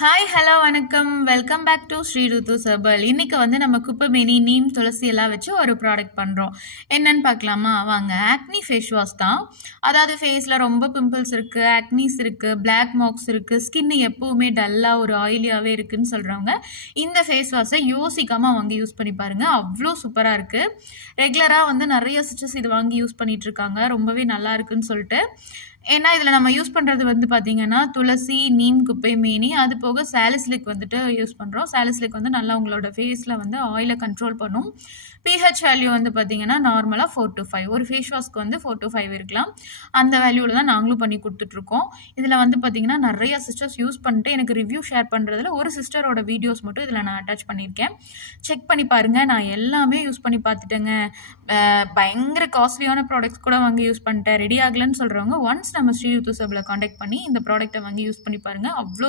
Hi hello வணக்கம் welcome back to Sri ருத்து சர்பல். இன்னைக்கு வந்து நம்ம குப்பைமேனி நீம் துளசி எல்லாம் வச்சு ஒரு ப்ராடக்ட் பண்ணுறோம். என்னன்னு பார்க்கலாமா வாங்க. ஆக்னி ஃபேஸ் வாஷ் தான். அதாவது ஃபேஸில் ரொம்ப பிம்பிள்ஸ் இருக்குது, ஆக்னிஸ் இருக்குது, பிளாக் மார்க்ஸ் இருக்குது, ஸ்கின் எப்பவுமே டல்லாக ஒரு ஆயிலியாகவே இருக்குன்னு சொல்கிறவங்க இந்த ஃபேஸ் வாஷை யோசிக்காமல் வாங்கி யூஸ் பண்ணி பாருங்கள். அவ்வளோ சூப்பராக இருக்குது. ரெகுலராக வந்து நிறைய சிஸ்டர்ஸ் இது வாங்கி யூஸ் பண்ணிட்டு இருக்காங்க. ரொம்பவே நல்லா இருக்குன்னு சொல்லிட்டு. ஏன்னா இதில் நம்ம யூஸ் பண்ணுறது வந்து பார்த்தீங்கன்னா துளசி, நீம், குப்பைமேனி, அது போக சாலிசிலிக் வந்துட்டு யூஸ் பண்ணுறோம். சாலிசிலிக் வந்து நல்லா உங்களோட ஃபேஸில் வந்து ஆயிலை கண்ட்ரோல் பண்ணும். பிஹெச் வேல்யூ வந்து பார்த்தீங்கன்னா நார்மலாக 4 to 5, ஒரு ஃபேஸ் வாஷ்க்கு வந்து 4 to 5 இருக்கலாம். அந்த வேல்யூவில் தான் நாங்களும் பண்ணி கொடுத்துட்ருக்கோம். இதில் வந்து பார்த்தீங்கன்னா நிறைய சிஸ்டர்ஸ் யூஸ் பண்ணிட்டு எனக்கு ரிவ்யூ ஷேர் பண்ணுறதுல ஒரு சிஸ்டரோட வீடியோஸ் மட்டும் இதில் நான் அட்டாச் பண்ணியிருக்கேன். செக் பண்ணி பாருங்கள். நான் எல்லாமே யூஸ் பண்ணி பார்த்துட்டேங்க. பயங்கர காஸ்ட்லியான ப்ராடக்ட்ஸ் கூட வாங்கி யூஸ் பண்ணிட்டேன், ரெடி ஆகலன்னு சொல்கிறவங்க ஒன்ஸ் நம்ம ஸ்ரீ ருத்து சர்பலை காண்டாக்ட் பண்ணி இந்த ப்ராடக்ட்டை வாங்கி யூஸ் பண்ணி பாருங்கள். அவ்வளோ